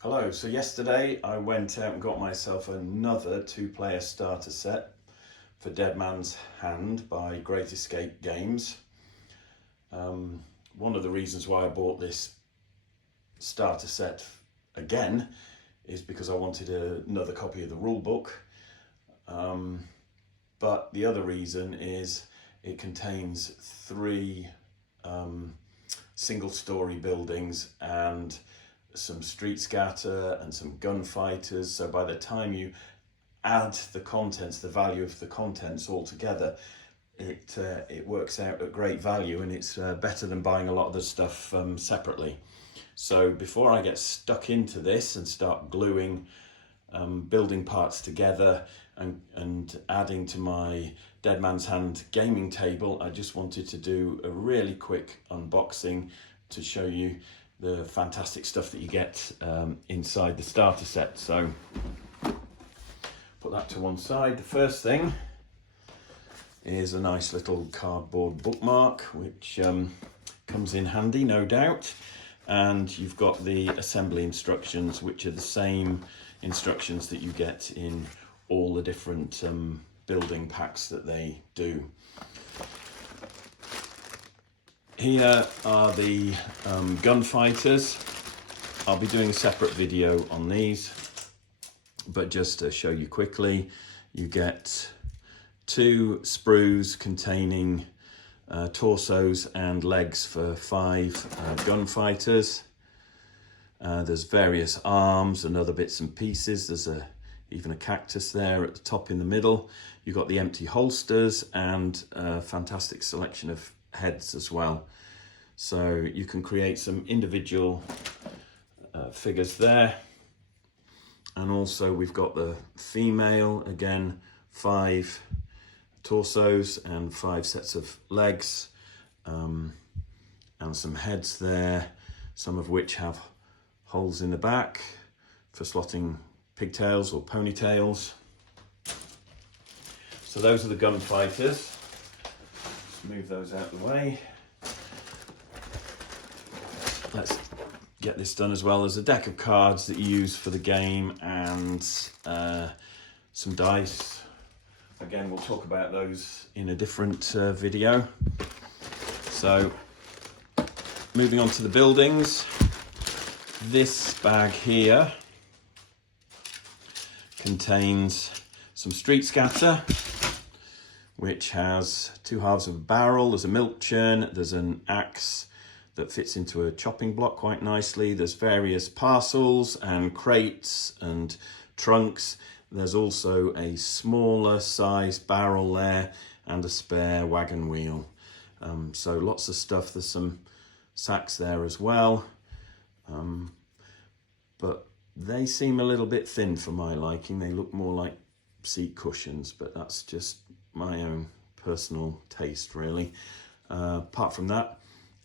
Hello, so yesterday I went out and got myself another two-player starter set for Dead Man's Hand by Great Escape Games. One of the reasons why I bought this starter set again is because I wanted another copy of the rule book. But the other reason is it contains three single-story buildings and some street scatter and some gunfighters. So by the time you add the contents, the value of the contents all together, it works out at great value, and it's better than buying a lot of the stuff separately. So before I get stuck into this and start gluing building parts together and adding to my Dead Man's Hand gaming table, I just wanted to do a really quick unboxing to show you the fantastic stuff that you get inside the starter set. So put that to one side. The first thing is a nice little cardboard bookmark, which comes in handy, no doubt. And you've got the assembly instructions, which are the same instructions that you get in all the different building packs that they do. Here are the gunfighters. I'll be doing a separate video on these, but just to show you quickly, you get two sprues containing torsos and legs for 5 gunfighters. There's various arms and other bits and pieces. There's even a cactus there at the top in the middle. You've got the empty holsters and a fantastic selection of heads as well. So you can create some individual figures there. And also we've got the female, again, 5 torsos and 5 sets of legs, and some heads there, some of which have holes in the back for slotting pigtails or ponytails. So those are the gunfighters. Let's move those out of the way. Let's get this done as well. There's a deck of cards that you use for the game and some dice. Again, we'll talk about those in a different video. So moving on to the buildings. This bag here contains some street scatter, which has 2 halves of a barrel. There's a milk churn, there's an axe that fits into a chopping block quite nicely. There's various parcels and crates and trunks. There's also a smaller size barrel there and a spare wagon wheel. So lots of stuff. There's some sacks there as well. But they seem a little bit thin for my liking. They look more like seat cushions, but that's just my own personal taste, really. Apart from that,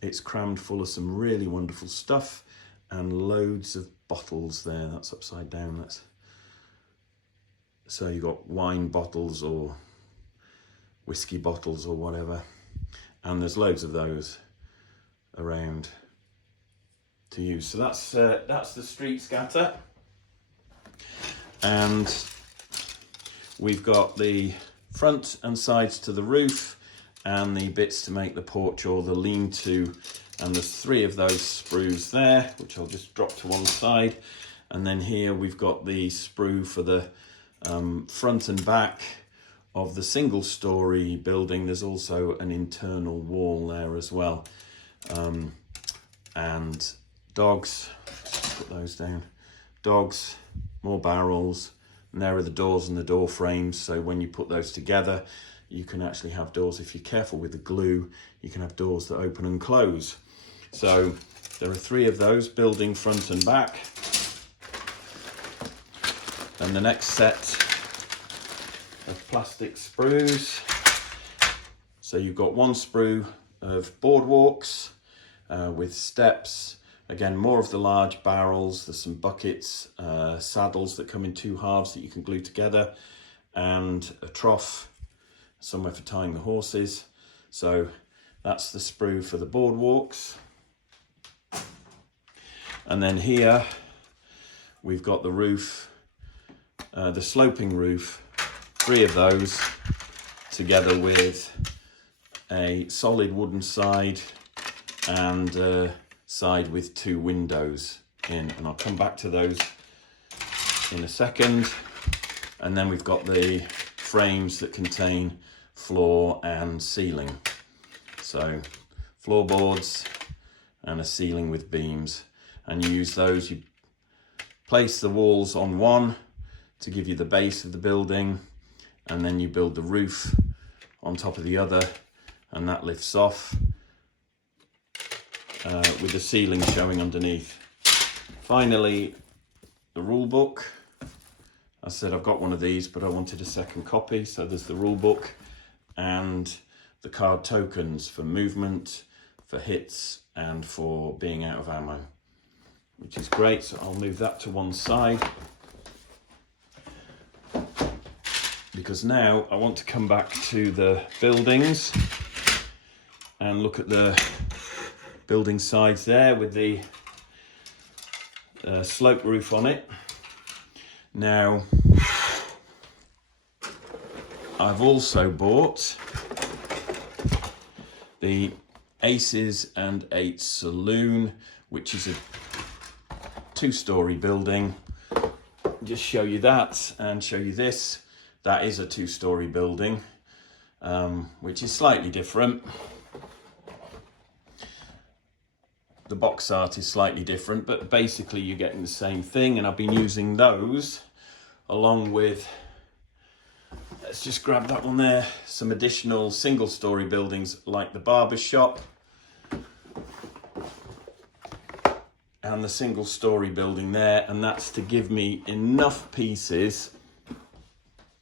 it's crammed full of some really wonderful stuff and loads of bottles there. That's upside down. So you've got wine bottles or whiskey bottles or whatever. And there's loads of those around to use. So that's the street scatter. And we've got the front and sides to the roof and the bits to make the porch or the lean-to, and there's 3 of those sprues there, which I'll just drop to one side. And then here we've got the sprue for the front and back of the single-story building. There's also an internal wall there as well. And dogs, just put those down. Dogs, more barrels, and there are the doors and the door frames. So when you put those together, you can actually have doors. If you're careful with the glue, you can have doors that open and close. So there are 3 of those, building front and back. And the next set of plastic sprues. So you've got 1 sprue of boardwalks with steps. Again, more of the large barrels. There's some buckets, saddles that come in 2 halves that you can glue together, and a trough somewhere for tying the horses. So that's the sprue for the boardwalks. And then here we've got the roof, the sloping roof, 3 of those together with a solid wooden side and a side with 2 windows in, and I'll come back to those in a second. And then we've got the frames that contain floor and ceiling. So floorboards and a ceiling with beams, and you use those. You place the walls on one to give you the base of the building, and then you build the roof on top of the other, and that lifts off with the ceiling showing underneath. Finally, the rule book. I said I've got one of these, but I wanted a second copy. So there's the rule book and the card tokens for movement, for hits, and for being out of ammo, which is great. So I'll move that to one side, because now I want to come back to the buildings and look at the building sides there with the slope roof on it. Now, I've also bought the Aces and Eights Saloon, which is a 2-story building. Just show you that and show you this. That is a 2-story building, which is slightly different. The box art is slightly different, but basically you're getting the same thing, and I've been using those along with, let's just grab that one there, some additional 1-story buildings like the barber shop and the 1-story building there, and that's to give me enough pieces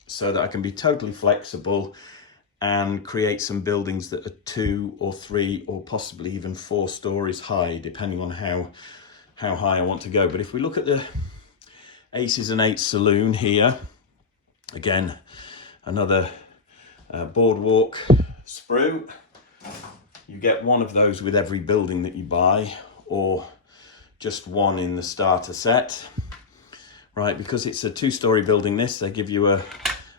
so that I can be totally flexible and create some buildings that are 2 or 3 or possibly even 4 stories high, depending on how high I want to go. But if we look at the Aces and Eights Saloon here, again, another boardwalk sprue. You get one of those with every building that you buy, or just one in the starter set, right? Because it's a 2-story building, they give you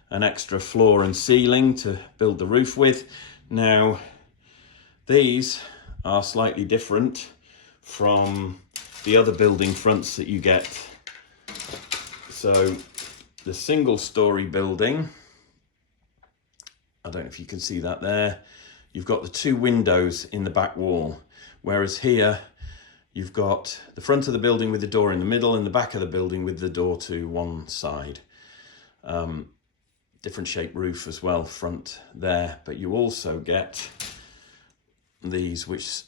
an extra floor and ceiling to build the roof with. Now, these are slightly different from the other building fronts that you get. So the 1-story building, I don't know if you can see that there, you've got the 2 windows in the back wall, whereas here you've got the front of the building with the door in the middle and the back of the building with the door to one side. Different shaped roof as well, front there, but you also get these which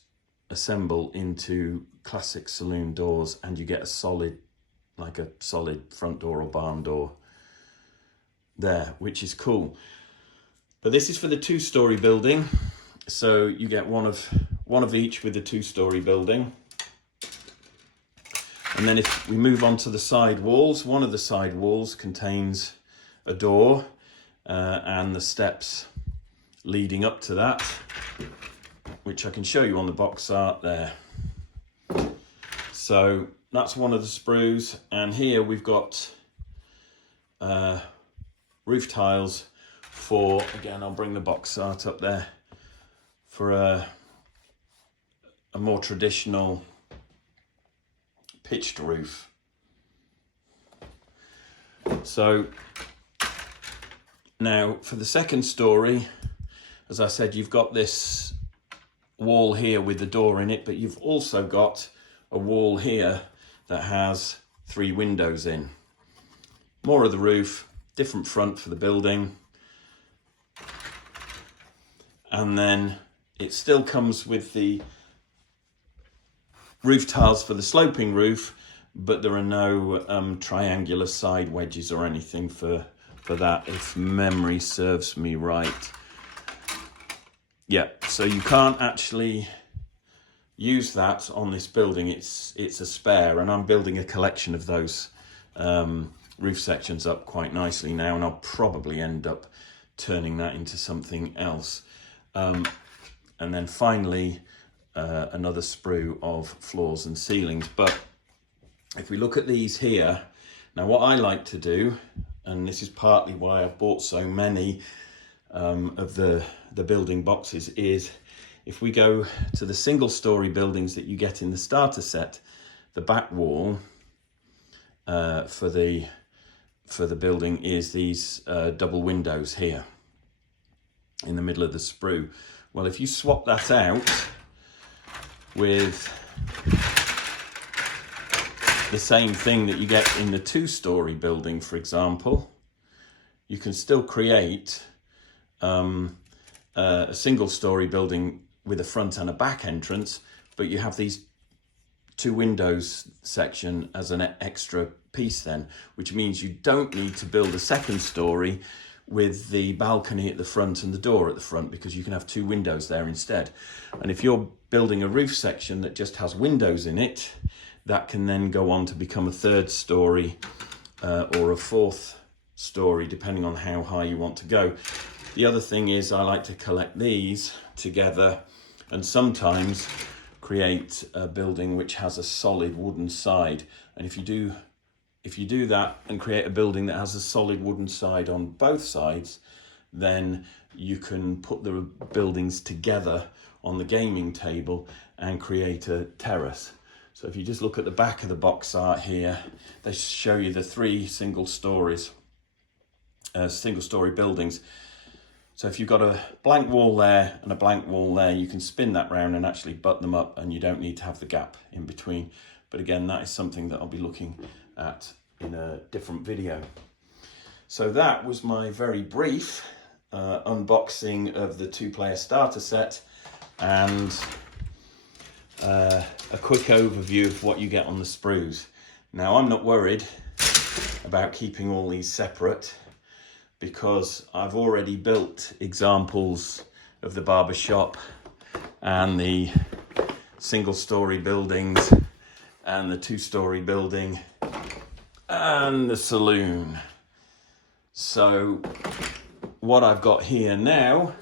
assemble into classic saloon doors, and you get a solid, like a solid front door or barn door there, which is cool. But this is for the 2-story building, so you get one of each with the 2-story building. And then if we move on to the side walls, one of the side walls contains a door and the steps leading up to that, which I can show you on the box art there. So that's one of the sprues, and here we've got roof tiles for, again, I'll bring the box art up there, for a more traditional pitched roof. So now for the 2nd story, as I said, you've got this wall here with the door in it, but you've also got a wall here that has 3 windows in. More of the roof, different front for the building. And then it still comes with the roof tiles for the sloping roof, but there are no triangular side wedges or anything for that, if memory serves me right. Yeah, so you can't actually use that on this building. It's a spare, and I'm building a collection of those roof sections up quite nicely now, and I'll probably end up turning that into something else. And then finally, another sprue of floors and ceilings. But if we look at these here, now what I like to do, and this is partly why I've bought so many of the building boxes, is if we go to the single story buildings that you get in the starter set, the back wall for the building is these double windows here in the middle of the sprue. Well, if you swap that out with the same thing that you get in the two-story building, for example, you can still create a single-story building with a front and a back entrance, but you have these two windows section as an extra piece then, which means you don't need to build a second story with the balcony at the front and the door at the front, because you can have two windows there instead. And if you're building a roof section that just has windows in it, that can then go on to become a third story or a fourth story, depending on how high you want to go. The other thing is I like to collect these together and sometimes create a building which has a solid wooden side. And if you do that and create a building that has a solid wooden side on both sides, then you can put the buildings together on the gaming table and create a terrace. So if you just look at the back of the box art here, they show you the three single story buildings. So if you've got a blank wall there and a blank wall there, you can spin that round and actually butt them up, and you don't need to have the gap in between. But again, that is something that I'll be looking at in a different video. So that was my very brief unboxing of the two-player starter set, and a quick overview of what you get on the sprues. Now, I'm not worried about keeping all these separate, because I've already built examples of the barber shop and the single-story buildings and the two-story building and the saloon. So what I've got here now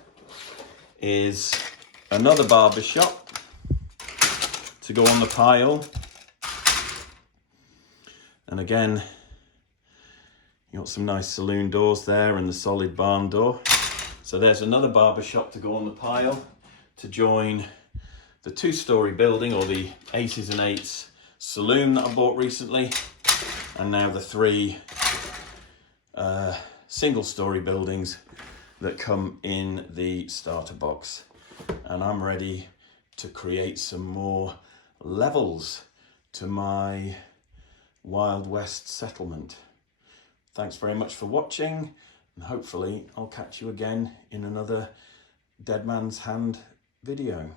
is another barber shop to go on the pile. And again, you got some nice saloon doors there and the solid barn door. So there's another barber shop to go on the pile to join the two-story building, or the Aces and Eights saloon that I bought recently, and now the three single-story buildings that come in the starter box. And I'm ready to create some more levels to my Wild West settlement. Thanks very much for watching, and hopefully I'll catch you again in another Dead Man's Hand video.